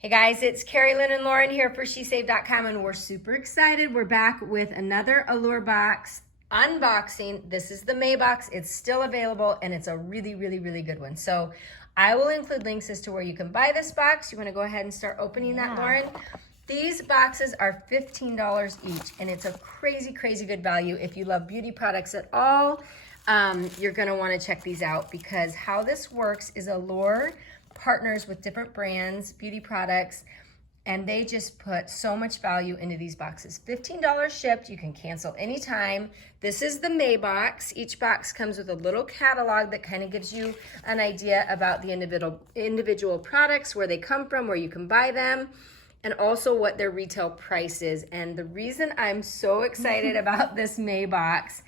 Hey guys, it's Carrie Lynn and Lauren here for SheSave.com, and we're super excited. We're back with another Allure box unboxing. This is the May box. It's still available and it's a really good one. So I will include links as to where you can buy this box. You want to go ahead and start opening that, Lauren? These boxes are $15 each, and it's a crazy good value. If you love beauty products at all, you're going to want to check these out, because how this works is Allure partners with different brands, beauty products, and they just put so much value into these boxes. $15 shipped, you can cancel anytime. This is the May box. Each box comes with a little catalog that kind of gives you an idea about the individual products, where they come from, where you can buy them, and also what their retail price is. And the reason I'm so excited about this May box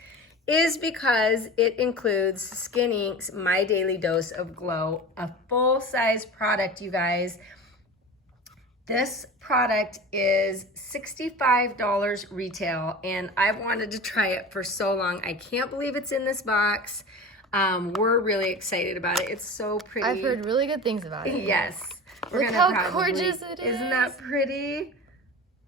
is because it includes Skin Inc.'s My Daily Dose of Glow, a full-size product, you guys. This product is $65 retail, and I've wanted to try it for so long. I can't believe it's in this box. We're really excited about it. It's so pretty. I've heard really good things about it. Yes. Look how gorgeous it is. Isn't that pretty?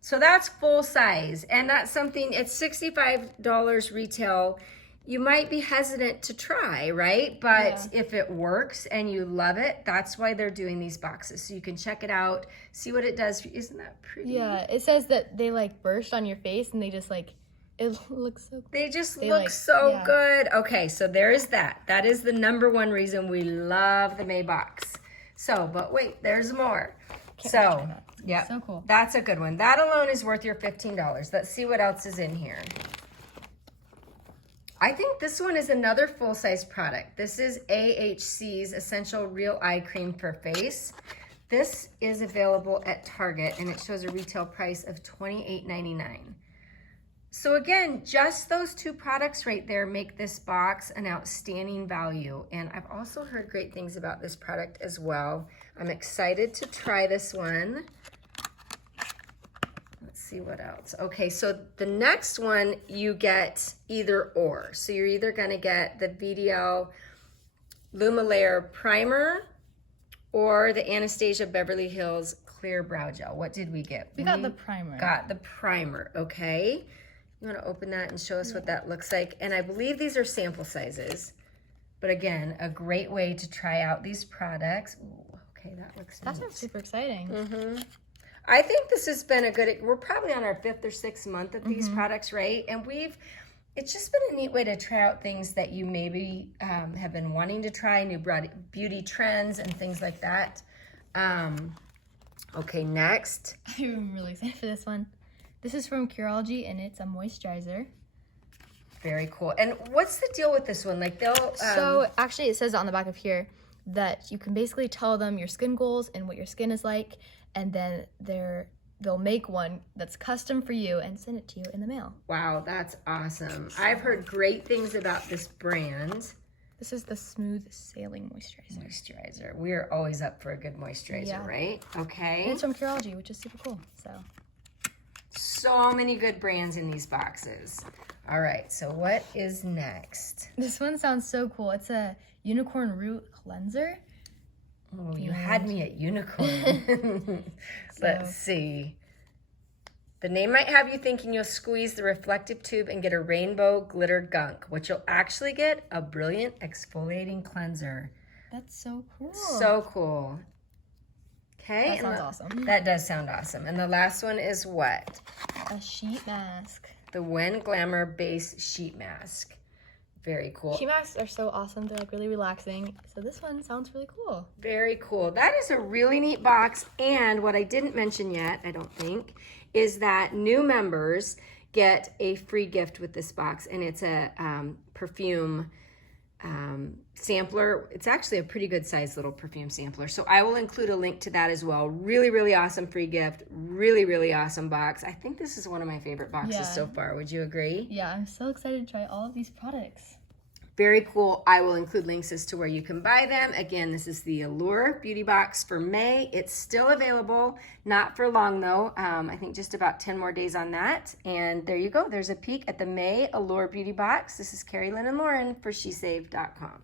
So that's full size, and that's something, it's $65 retail. You might be hesitant to try, right? But if it works and you love it, that's why they're doing these boxes. So you can check it out, see what it does. Isn't that pretty? Yeah, it says that they like burst on your face and they just like, it looks so They just look so good. Okay, so there is that. That is the #1 reason we love the May box. So, but wait, there's more. So, yeah, so cool. That's a good one. That alone is worth your $15. Let's see what else is in here. I think this one is another full-size product. This is AHC's Essential Real Eye Cream for Face. This is available at Target, and it shows a retail price of $28.99. So again, just those two products right there make this box an outstanding value. And I've also heard great things about this product as well. I'm excited to try this one. Let's see what else. Okay, so the next one, you get either or. So you're either gonna get the VDL Lumilayer Primer or the Anastasia Beverly Hills Clear Brow Gel. What did we get? We got the primer. Got the primer, okay. You want to open that and show us what that looks like? And I believe these are sample sizes. But again, a great way to try out these products. Ooh, okay, that looks nice. That's super exciting. I think this has been a good, we're probably on our 5th or 6th month of these products, right? And it's just been a neat way to try out things that you maybe have been wanting to try, new beauty trends and things like that. Okay, next. I'm really excited for this one. This is from Curology, and it's a moisturizer. Very cool. And what's the deal with this one? Like they'll... So actually it says on the back of here that you can basically tell them your skin goals and what your skin is like, and then they'll make one that's custom for you and send it to you in the mail. Wow, that's awesome. I've heard great things about this brand. This is the Smooth Sailing Moisturizer. We are always up for a good moisturizer, right? Okay. And it's from Curology, which is super cool. So many good brands in these boxes. All right, so what is next? This one sounds so cool. It's a unicorn root cleanser. Oh, you had me at unicorn. Let's see. The name might have you thinking you'll squeeze the reflective tube and get a rainbow glitter gunk. What you'll actually get, a brilliant exfoliating cleanser. That's so cool. So cool. Okay. That sounds awesome. That does sound awesome. And the last one is what? A sheet mask. The Wen Glamour Base Sheet Mask. Very cool. Sheet masks are so awesome. They're like really relaxing. So this one sounds really cool. Very cool. That is a really neat box. And what I didn't mention yet, I don't think, is that new members get a free gift with this box. And it's a perfume sampler. It's actually a pretty good sized little perfume sampler. So I will include a link to that as well. Really awesome free gift. Really awesome box. I think this is one of my favorite boxes so far. Would you agree? Yeah, I'm so excited to try all of these products. Very cool. I will include links as to where you can buy them. Again, this is the Allure Beauty Box for May. It's still available. Not for long though. I think just about 10 more days on that. And there you go. There's a peek at the May Allure Beauty Box. This is Carrie Lynn and Lauren for SheSave.com.